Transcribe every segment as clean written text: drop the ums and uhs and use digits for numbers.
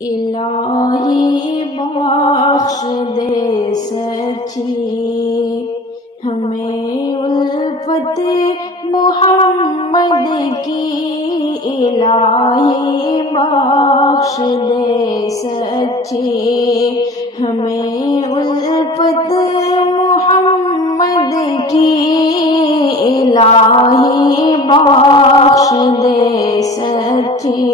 الہی بخش دے سچی ہمیں الفت محمد کی، الہی بخش دے سچی ہمیں الفت محمد کی، الہی بخش دے سچی،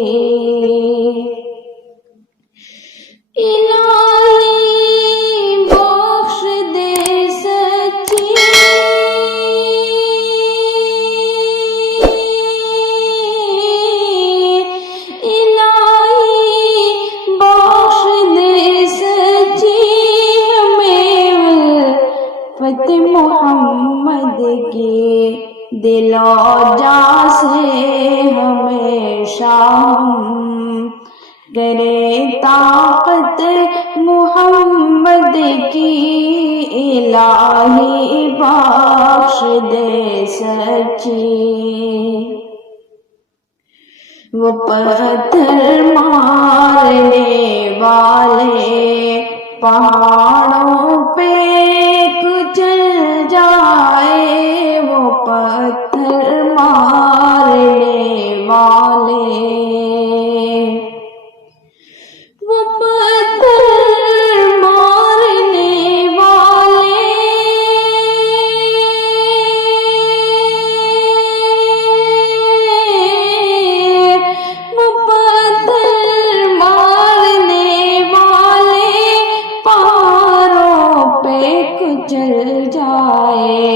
الہی بخش دے سچی، الہی بخش دے سچی ہمیں الفت محمد کی، دل و جاں سے ہمیشہ کرے طاقت محمد کی، الہی بخش دے سچی، وہ پتھر مارنے والے پہاڑوں پہ کچل جائے، وہ پتھر مارنے والے، وہ پتھر مارنے والے، وہ پتھر مارنے والے پہاڑوں پہ کچل جائے،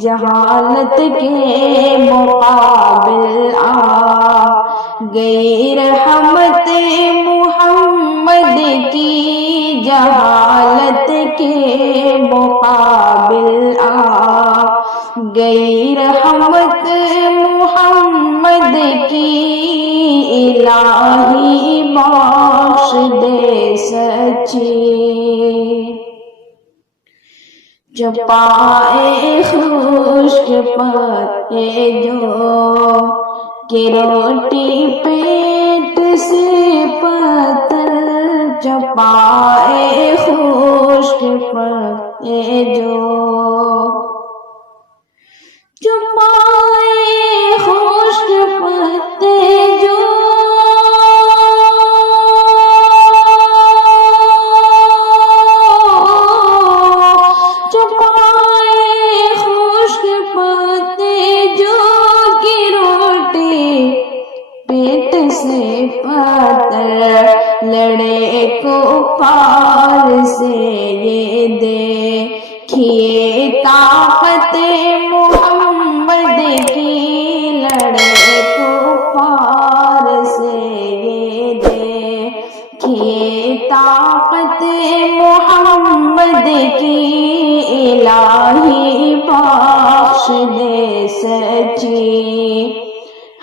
جہالت کے مقابل آ گئی رحمت محمد کی، جہالت کے مقابل آ گئی رحمت محمد کی، الہی بخش دے سچی، جو پائے خشک پتے جو کہ روٹی پیٹ سے پتھر، جو پائے خشک پتے جو پائے خشک پتے جو پائے خشک پتے جو کہ روٹی پیٹ سے پتھر، لڑے کو پار سے یہ دیکھیے طاقت محمد کی، لڑے کو پار سے یہ دیکھیے طاقت محمد کی، الہی بخش دے سچی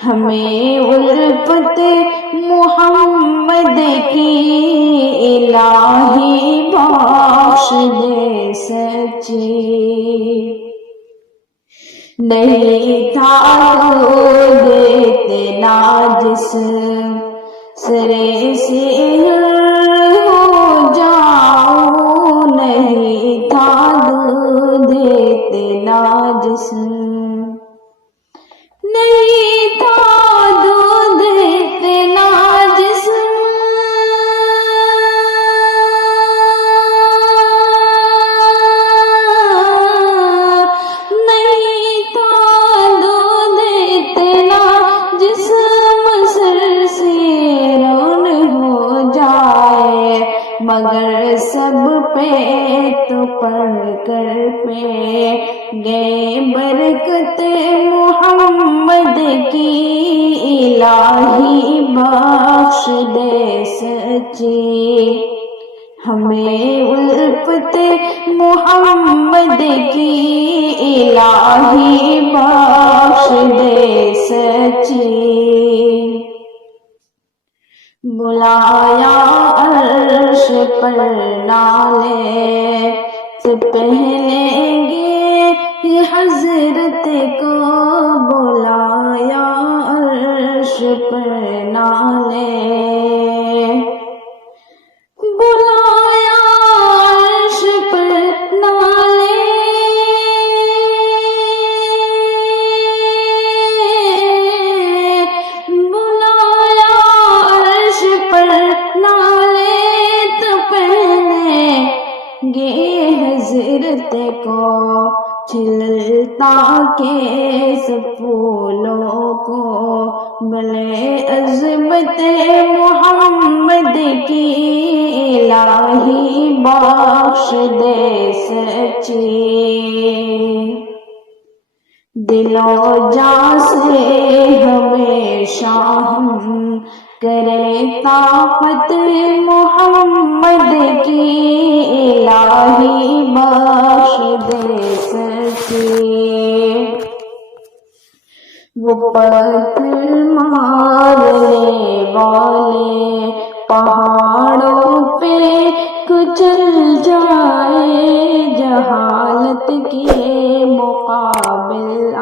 ہمیں الفت محمد کی، الہی بخش دے سچی، نہیں تھا دودھ اتنا جس سرے سے ہو جاؤں، نہیں تھا دودھ اتنا جس، نہیں تھا دودھ اتنا جسم، نہیں تھا دودھ اتنا جسم سر سے رون ہو جائے، مگر سب پہ تو پڑھ کر پہ گئے برکت محمد کی، الہی بخش دے سچی ہمیں الفت محمد کی، الہی بخش دے سچی، بلایا عرش پر نالے سے پہلے گے حضرت کو، بلایا عرش پر نالے حضرت کو چھلتا کیس پھولوں کو بلے عظمت محمد کی الہی بخش دے سچی دل و جان سے ہمیشہ ہم کرے طاقت محمد کی الہی بخش دے سچی وہ پتھر مارنے والے پہاڑوں پہ کچل جائے جہالت کے مقابل